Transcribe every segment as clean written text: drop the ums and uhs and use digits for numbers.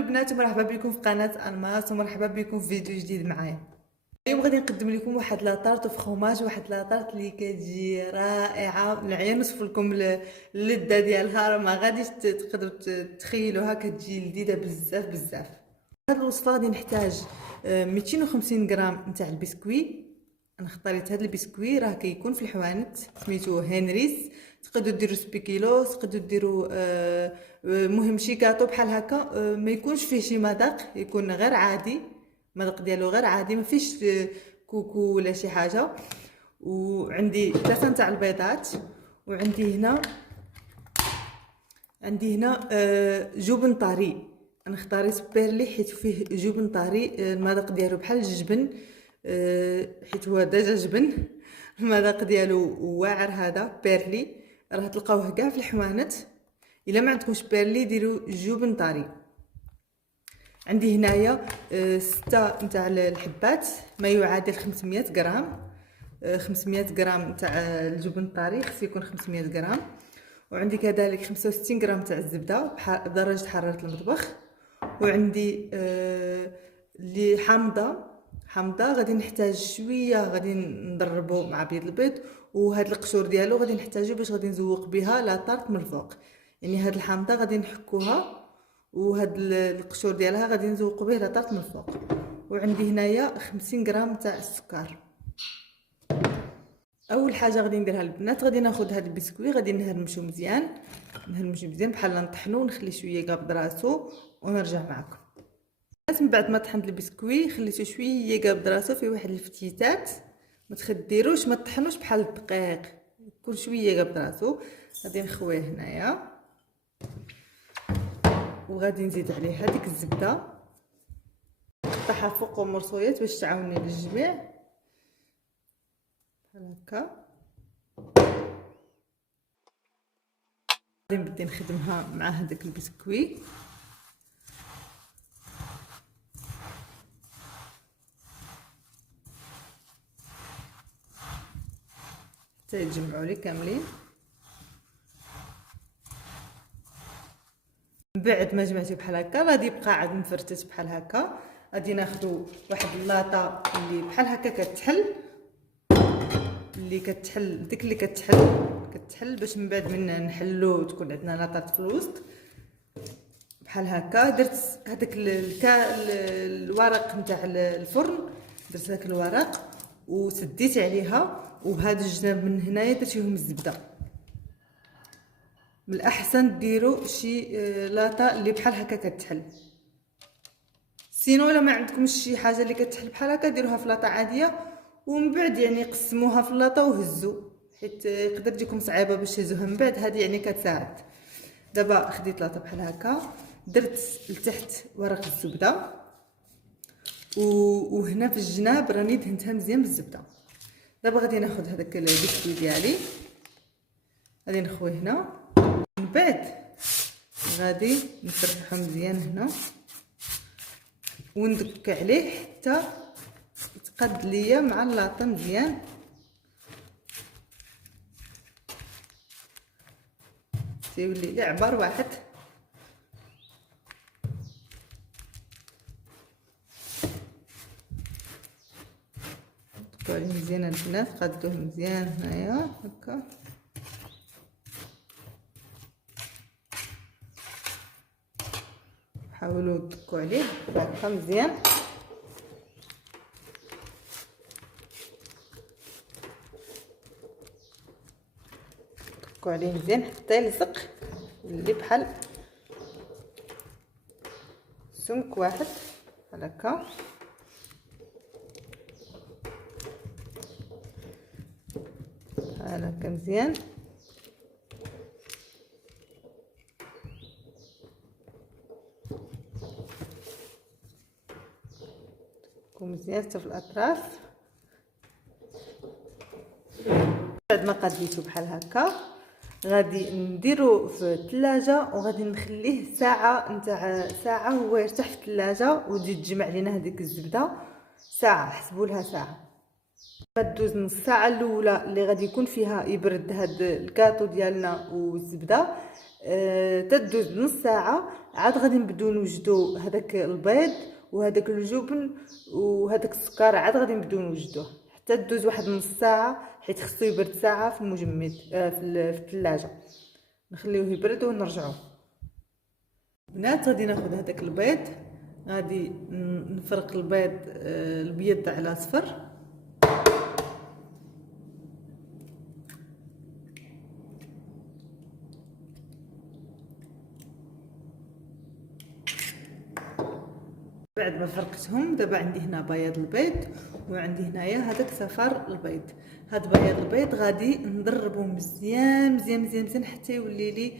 البنات، ومرحبا بكم في قناه الماس، ومرحبا بكم في فيديو جديد معايا. اليوم غادي نقدم لكم واحد لاطارت فخوماج، واحد لاطارت اللي كتجي رائعه. نعيا نوصف لكم اللذه ديالها، راه ما غاديش تقدروا تتخيلوها، كتجي لذيذه بزاف بزاف. هاد الوصفه غادي نحتاج 250 غرام نتاع البسكوي. انا اختاريت هاد البسكوي، راه كيكون في الحوانت سميتو هنريس. تقدروا ديروا سبيكيلو، تقدروا ديروا مهم شي كاطو بحال هكا، ما يكونش فيه شي مذاق، يكون غير عادي، المذاق ديالو غير عادي، ما فيش كوكو ولا شي حاجه. وعندي 3 نتاع البيضات، وعندي هنا جبن طري. انا اختاريت بيرلي حيت فيه جبن طري، المذاق ديالو بحال الجبن، حيت هو دجاج جبن. المذاق ديالو واعر. هذا بيرلي راه تلقاوه كاع في الحوانت. الا ما عندكمش بيرلي ديروا جبن طري. عندي هنايا 6 نتاع الحبات، ما يعادل 500 غرام. 500 غرام تاع الجبن الطري خصو يكون 500 غرام. وعندي كذلك 65 غرام تاع الزبده بدرجه حراره المطبخ. وعندي اللي حامضه غادي نحتاج شويه، غادي نضربو مع بيض البيض. وهاد القشور ديالو غادي نحتاجو باش غادي نزوق بها لاطارت من الفوق. يعني هاد الحامضه غادي نحكوها، وهاد القشور ديالها غادي نزوقو به لاطارت من الفوق. وعندي هنايا 50 غرام تاع السكر. اول حاجه غادي نديرها البنات، غادي ناخذ هاد البسكوي، غادي نهرمشو مزيان بحال نطحنو ونخلي شويه قابض راسو ونرجع معكم. من بعد ما طحنت البسكوي خليته شويه قابض راسو في واحد الفتيتات، ما تخديروش ما تطحنوش بحال الدقيق، يكون شويه قابض راسو. غادي نخويه هنايا، وغادي نزيد عليه هذيك الزبده نقطعها فوق مرصويات باش تعاوني للجميع بحال هكا. غادي نبدا نخدمها مع هذاك البسكوي. حتى يتجمعوا لي كاملين. من بعد ما جمعتي بحال هكا غادي يبقى عاد مفرتت بحال هكا. غادي ناخذ واحد اللاطه اللي بحال هكا كتحل، ديك اللي كتحل باش من بعد من نحلو تكون عندنا لاطات في الوسط بحال هكا. درت هذاك الورق نتاع الفرن، درت هذاك الورق وسديت عليها، وهاد الجناب من هنايا درتيهم الزبده. من الاحسن ديروا شي لاطه اللي بحال هكا كتحل، سينو الا ما عندكمش شي حاجه اللي كتحل بحال هكا ديروها في لاطه عاديه، ومن بعد يعني قسموها في اللاطه وهزوا، حيت يقدر تجيكم صعيبه باش تهزوها من بعد. هذه يعني كتساعد. دابا خديت لاطه بحال هكا، درت لتحت ورق الزبده، وهنا في الجناب راني دهنتها مزيان بالزبده. دابا غادي ناخذ هذاك البسكوي ديالي، غادي نخويه هنا، من بعد غادي نفرحو مزيان هنا وندك عليه حتى يتقاد ليا مع اللاطه مزيان. تيولي لي عبار واحد. دكوا عليه مزيان البنات، قادوه مزيان هنايا هكا. حاولوا تدكوا عليه هكا مزيان. دكوا عليه مزيان حتى يلصق اللي بحال سمك واحد بحال هكا. بحال هكا مزيان. مزيان حتى في الاطراف. بعد ما قديتو بحال هكا غادي نديرو في الثلاجه، وغادي نخليه ساعه هو يرتاح في الثلاجه، وتجي تجمع لينا هذيك الزبده ساعه. حسبوا لها ساعه. غدوز نص ساعه الاولى اللي غادي يكون فيها يبرد هاد الكاطو ديالنا والزبده، تدوز نص ساعه عاد غادي نبداو نوجدو هذاك البيض وهذاك الجبن وهذاك السكر، عاد غادي نبداو نوجدوه حتى تدوز واحد نص ساعه، حيت خصو يبرد ساعه في المجمد في الثلاجه. نخليوه يبرد ونرجعوه. بنات غادي ناخذ هذاك البيض، غادي نفرق البيض الابيض على صفر، بعد ما فرقتهم دابا عندي هنا بياض البيض وعندي هنايا هذاك صفار البيض. هاد بياض البيض غادي نضربو مزيان مزيان مزيان مزيان حتى يولي لي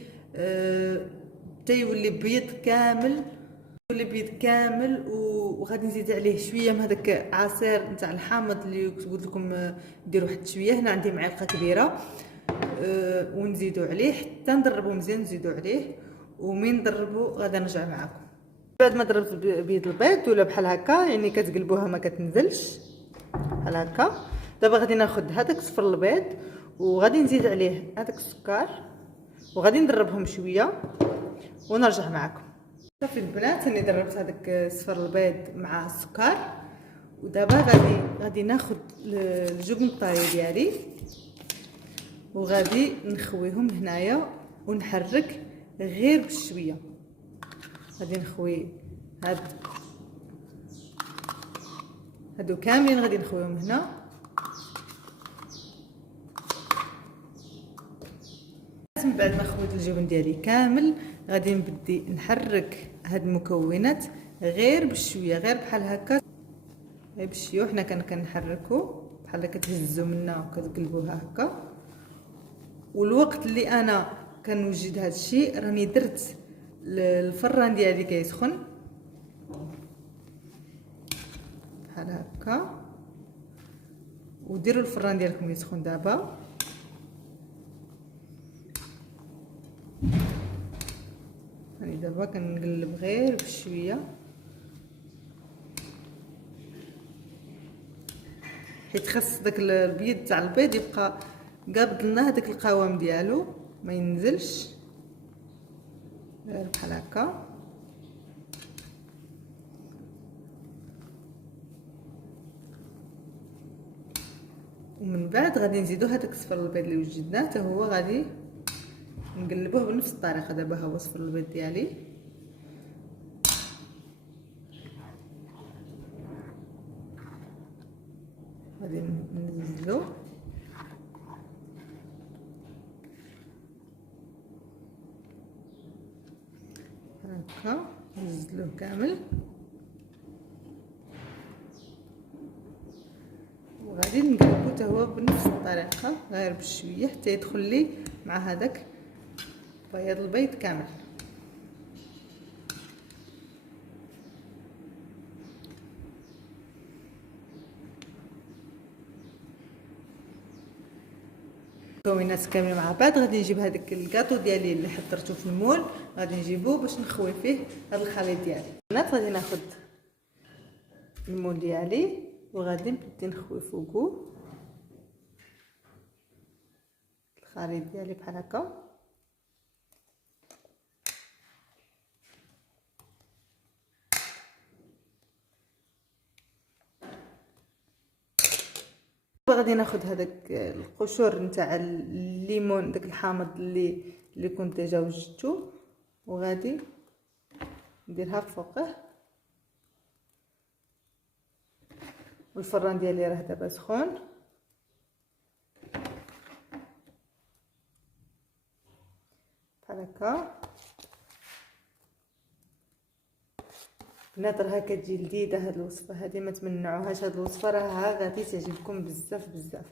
حتى يولي بيض كامل، يولي بيض كامل. وغادي نزيد عليه شويه من هذاك عصير نتاع الحامض اللي قلت لكم ديروا واحد شويه. هنا عندي معلقه كبيره ونزيدو عليه حتى نضربو مزيان، نزيدو عليه ومن نضربو غادي نرجع معكم. بعد ما ضربت بيض البيض ولا بحال هكا، يعني كتقلبوها ما كتنزلش بحال هكا. دابا غادي ناخذ هذاك صفر البيض وغادي نزيد عليه هذاك السكر وغادي نضربهم شويه ونرجع معكم. صافي البنات، انا ضربت هذاك صفر البيض مع السكر، ودابا غادي ناخذ الجبن الطري ديالي وغادي نخويهم هنايا ونحرك غير بشويه. غادي نخوي هادو كاملين، غادي نخويهم هنا. من بعد ما خويت الجبن ديالي كامل غادي نبدي نحرك هاد المكونات غير بشويه، غير بحال هكا، غير بشويه. حنا كنحركو بحال كتهزو منا وكتقلبوها هكا. والوقت اللي انا كنوجد هاد الشيء راني درت الفران ديالي كيسخن بحال هكا، وديروا الفران ديالكم يسخن دابا. راني دابا كنقلب غير بشويه حيت خاص داك البيض تاع البيض يبقى قابض لنا هذاك القوام ديالو ما ينزلش، غير بحال هكا. ومن بعد غادي نزيدو هذاك صفر البيض اللي وجدناه حتى هو غادي نقلبوه بنفس الطريقه. دابا ها هو صفر البيض ديالي، غادي ننزلو هكا، نزلوه كامل وغادي نقلبو حتى هو بنفس الطريقه غير بشويه حتى يدخل لي مع هذاك بياض البيض كامل. المكونات كاملين مع بعض. غادي نجيب هذاك الكاطو ديالي اللي حضرته في المول، غادي نجيبوه باش نخوي فيه هذا الخليط ديالي. البنات غادي ناخذ المول ديالي وغادي نبدي نخوي فوقو الخليط ديالي بحال هكا. غادي ناخذ هذاك القشور نتاع الليمون، داك الحامض اللي كنت ديجا وجدته، وغادي نديرها فوقه. والفران ديالي راه دابا سخون، بحال هكا. بنات راها كتجي لذيذه هاد الوصفه هادي، ما تمنعوهاش. هاد الوصفه راها غادي تعجبكم بزاف بزاف.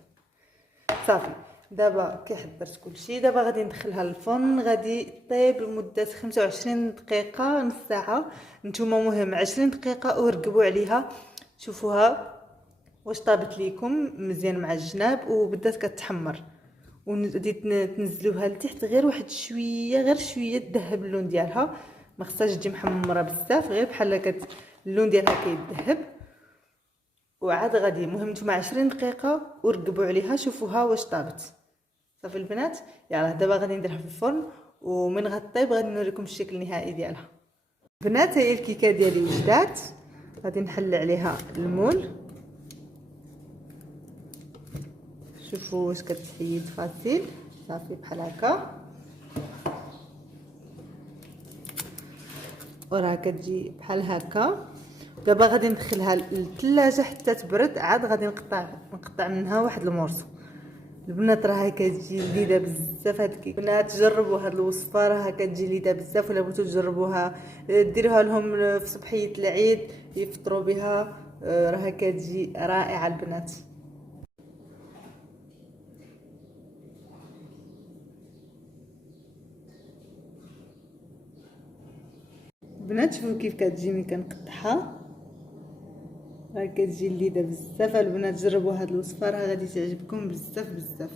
صافي دابا كي حضرت كلشي، دابا غادي ندخلها للفرن، غادي طيب لمده 25 دقيقه نص ساعه. نتوما مهم 20 دقيقه ورقبوا عليها، شوفوها واش طابت ليكم مزيان مع الجناب وبدات كتحمر. وغادي تنزلوها لتحت غير واحد شويه، غير شويه تذهب اللون ديالها، ما خصهاش تجي محمره بزاف، غير بحال اللون ديالها كيذهب. وعاد غادي مهم نتوما 20 دقيقه ورقبوا عليها، شوفوها واش طابت. صافي البنات، يلا دابا غادي نديرها في الفرن ومن غطيب غادي نوريكم الشكل النهائي ديالها. بنات هي الكيكه ديالي وجدات، غادي نحل عليها المول. شوفوا واش كتحيد فاسيل، صافي بحال هكا، وراه كتجي بحال هكا. دابا غادي ندخلها للثلاجه حتى تبرد، عاد غادي نقطع منها واحد المورصو. البنات راها كتجي لذيذه بزاف هاد الكيك. البنات جربوا هاد الوصفه، راها كتجي لذيذه بزاف. ولا بغيتو تجربوها ديروها لهم في صبحيه العيد يفطروا بها، راها كتجي رائعه البنات. البنات شوفوا كيف كتجي ملي كنقطعها، راه كتجي لذيذه بزاف. البنات جربوا هاد الوصفه، راه غادي تعجبكم بزاف بزاف.